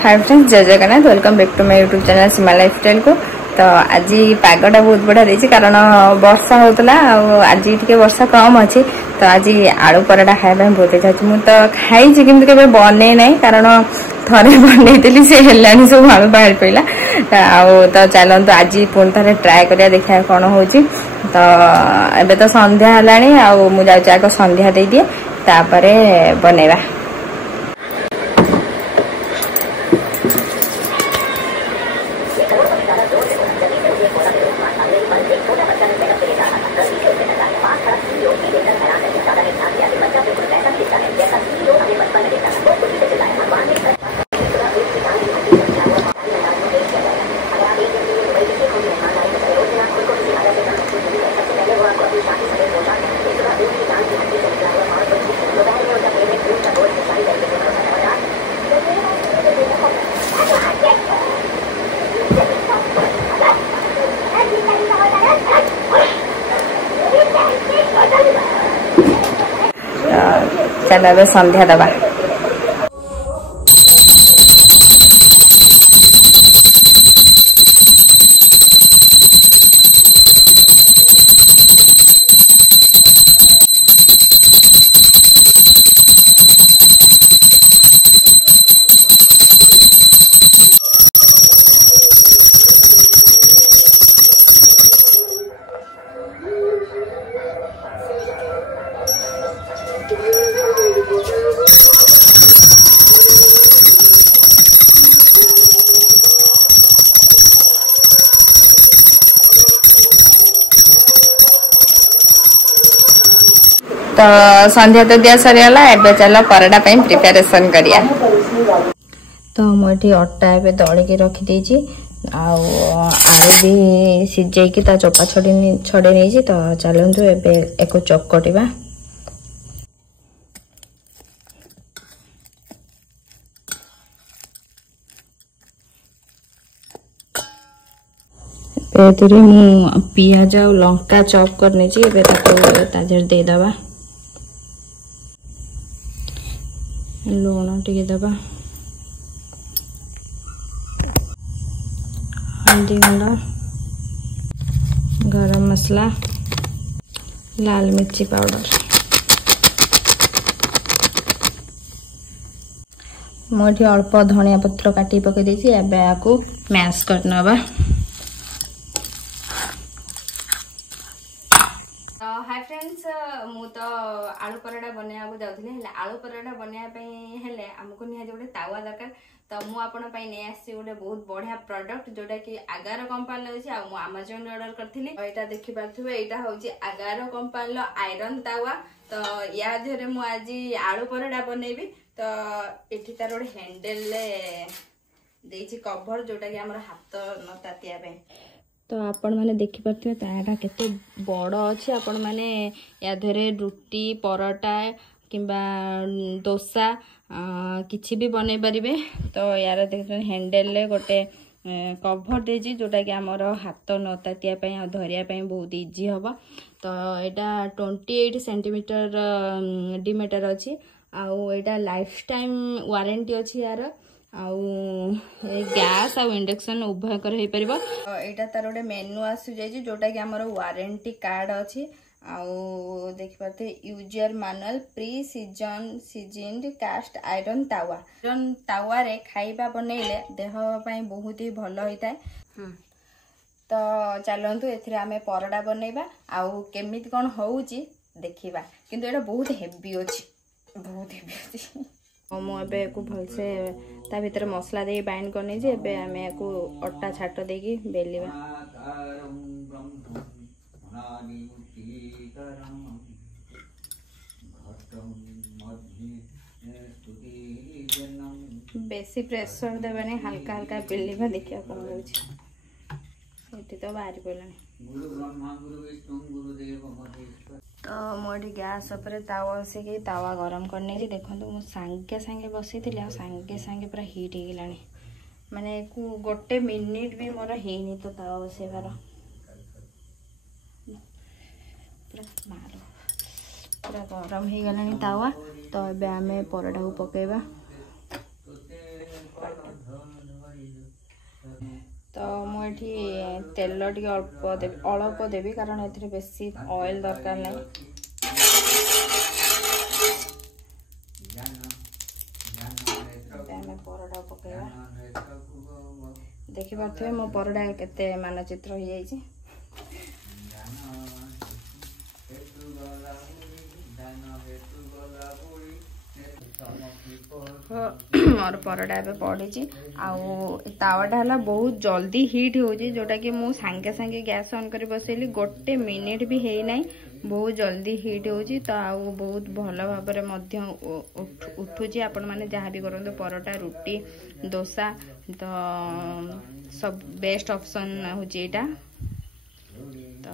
Hi friends, Jai Jagannath. Welcome back to my YouTube channel Seema lifestyle को। तो आज पागटा बहुत बढ़िया देछि कारण वर्षा होतला आज टिके वर्षा कम अछि। तो आज आलू पराठा खाଇବା बहुत इच्छा अछि। मु तो खाइछि किंतु केबे बनै नै कारण थरे बनैतिली से हेलानी सब आलू बाहर पइला। तो चलंतु आज पुन थरे ट्राई करिया देखा कोन होछि। तो एबे तो संध्या हलानी मु जाउछि आको संध्या दे दिए तापरे बनेबा। चलो संध्या दबा। तो संध्या तो दिया सरीगला। एबे चलो पराठा ପାଇଁ प्रिपरेशन करिया। तो मोठी अट्टा एबे दळी के रखी देछि आलू भी सिझै की ता चोपा छडे नेछि। तो चलंतु एबे एको चकटिबा। एतिरे मु पियाज और लंका चॉप करने छी। एबे ताको ताजेर दे दबा। लूण टिके दबा, हल्दी गुंड, गरम मसला, लाल मिर्ची पाउडर। मोठी अल्प धनिया पत्र काटी पके देछि। एबे आकु मैश करनबा। हाय फ्रेंड्स, मु तो आलू पराठा बनैया जाऊँ। आलू पराठा बनैया आमको निहाती गोटे तावा दरकार। तो मु आपण नहीं आसी गोटे बहुत बढ़िया प्रोडक्ट जोटा कि आगार कंपानी अच्छी आमाजन ऑर्डर करी। यहाँ देखी पारे यहाँ हूँ आगार कंपानी आयरन तावा। तो या देहरे मु आज आलू पराठा बनैबी। तो ये तार गोटे हैंडल देछि कवर जोटा कि आमर हाथ न तातिया पे। तो आपण मैंने देखी पारे ताटा केते बड़ अच्छी। आपण मैंने या देहरे रुटी पराठा किंबा डोसा किछि भी बनै परिबे। तो यार देख हैंडल गोटे कवर देछि जोटा कि आमर हाथ न तातिया पे धरिया पे बहुत इजी हबा। तो यहाँ 28 सेंटीमीटर डिमीटर अच्छी। आउ एटा लाइफ टाइम वारंटी अच्छी यार। आउ गैस आ इंडक्शन उभय कर हो पार। यहाँ तार गोटे मेनू आसु जाइए जोटा कि आमर वारंटी कार्ड अच्छी। आउ देखि पाते user manual pre seasoned cast iron tawa. Iron तावा रे खाइबा बनैले देह पई बहुत ही भलो होता है। तो चलंतु एथिरे आमे पराठा बनैबा आउ केमिति कोन होउची देखिबा। किंतु एटा बहुत हेवी अछि, बहुत हेवी अछि। मु एबे को भलसे ता भीतर मसला दे बाइंड करने जे। एबे आमे को अट्टा छाट देकी बेलिबा। बेसी प्रेशर देबानी, हल्का हल्का बेलिबा। देखिया कोन होउची। एठी तो बाहरी पड़लानी। तो मोटी गैस उपर तावा बसैकी तावा गरम करने की देखो। मु सांगे सांगे बसई थी सांगे सांगे पूरा हिट हो गलानी। माने को गोटे मिनिट भी मोर हेनी। तो तावा बसैबार पूरा गरम हो गलानी तावा। तो एबे आमे पराठा को पकेबा। मुझे तेल टी अल्प देवी कारण ए बेसी ऑयल दरकार नहीं। परड़ा पकेगा देखी पारे मो परड़ा केते मानचित्र हो जाइए। मोर परड़ा ए पड़ी आवाटा है बहुत जल्दी हिट हो जोटा कि मुझे सांगे सांगे गैस ऑन कर बसैली गोटे मिनिट भी है ना बहुत जल्दी हिट हो तो आउ बहुत भल भाव उठुची। आपण मैंने जहाँ भी करूँ परोटा रुटी डोसा तो सब बेस्ट ऑप्शन होटा तो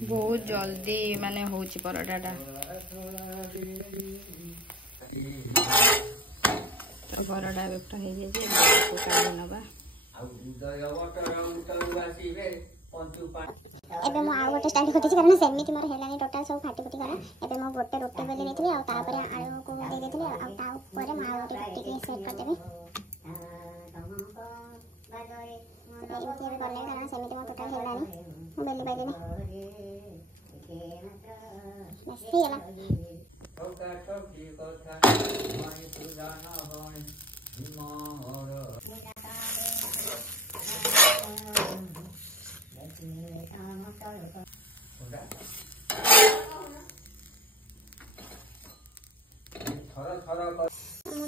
बहुत जल्दी माने होची परोटाटा तो परोटा बेटा हो जाए नवा एबे मो आलू गोटे स्टाइल करती कारण सेमिति मोर हेलानी टोटल सब फाटी फुटी गला। एबे मो गोटे रोटी बेली नेथली आ तापर आलू को दे देथली आ ता ऊपर मो आलू रोटी के सेट कर देबे एमती एबे करले कारण सेमिति मो टोटल हेलानी मो बेली बाइलेनी मस्ती गला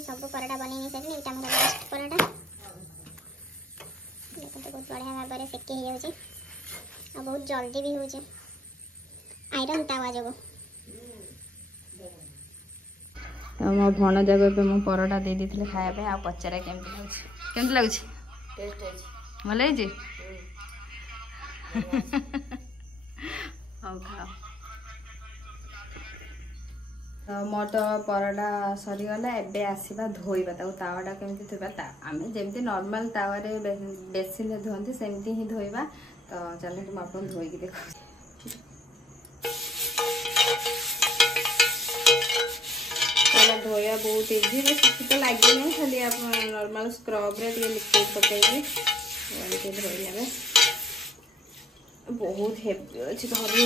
सब परोटा बन सारे ये मोर लास्ट परोटा देखते बहुत बढ़िया भाव में सेकी हो जाए और बहुत जल्दी भी हो आयरन तावा जो मो भण जब मो परोटा दे दी खाया आ पचारे केमती लगुच भल खाओ तो मोर तो परोटा सरीगला एबे आसवा धोइबा तावाटा केमती धोइबा आम जमी नॉर्मल तावारे बेसिन धोती सेमती ही धोइबा तो चलो तुम आप धोईकी देखो। धोया बहुत इजी बेसी तो लगे नहीं खाली आप नॉर्मल स्क्रब रे लिक्विड पकईबे धोई ने बहुत हेवी अच्छी धरी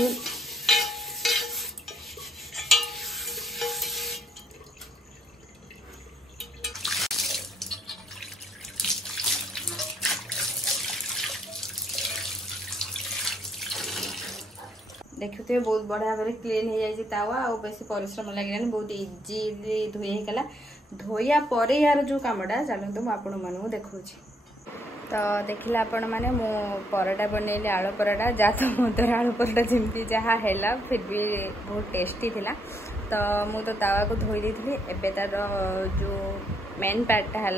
देखते बहुत बढ़िया भाव क्लीन हो जाए तावा और बेसी परिश्रम लगे बहुत इजीली धोईला धोया पर यार जो कमटा चलते मुझे आपण मानू देखा तो देखिला आपण मैंने मो परोटा बनैली आलू परोटा जहाँ तो मोदर आलू परोटा जमी जहाँ है फिर भी बहुत टेस्टी थिला तो मु तो तावा को धोई देती एबे तार जो मेन पार्टा है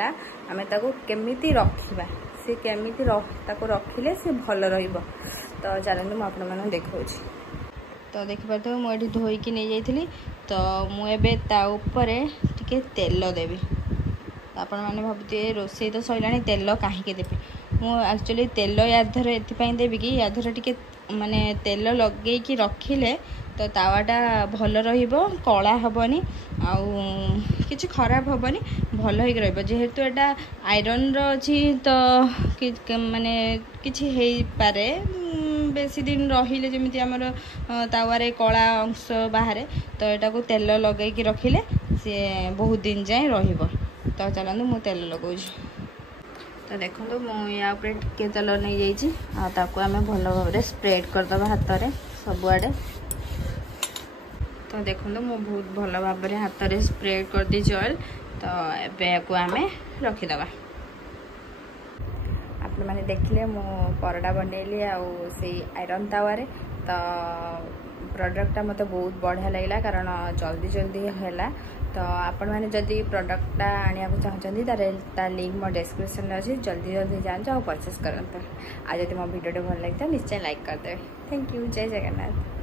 आम केमिति रखा सी केमिति रखिले सी भल रहिबो तो चलते मुझे देखा तो देखिए मुझे धोईकी नहीं जाइली तो मुझे ऊपर टिके तेल देवी तो आपण मैंने भावुए रोसई तो सैला तेल कहीं देवी मुझे तेल यादर एपाई देवी कि यादर टिके माने तेल लगे कि रखिले तो तावाटा भल रहिबो कला हेबनी आउ किछि खराब हेबनी भल होइक रहइबो जेहेतु एटा आयरन रो अछि तो माने किछि हेई पारे बेसी दिन रहिले जमिति हमर तावारे कला अंश बाहर तो एटा को तेल लगे कि रखिले से बहुत दिन जाए रहिबो तो चलंतु मु तेल लगौ तो देखो मु या ऊपर टिके तेल नहीं जाइछि आ ताको हमें भल भाव स्प्रेड कर दबा हाथ रे सबुआडे तो देखो मु बहुत भल भाव में हाथ रे स्प्रेड कर दी ऑयल तो एबे को हमें रखिदबा आप मैंने देखिले मो परोटा बनैली से आयरन तावारे तो प्रोडक्टा मत बहुत बढ़िया लगे कारण जल्दी जल्दी है तो आपण मैंने जदि प्रोडक्टा आनिया चाहते तार लिंक मो डिस्क्रिप्शन अच्छी जल्दी जल्दी जाओ परचेस करते आ जब मो वीडियो भल लगे निश्चय लाइक करदे। थैंक यू जय जगन्नाथ।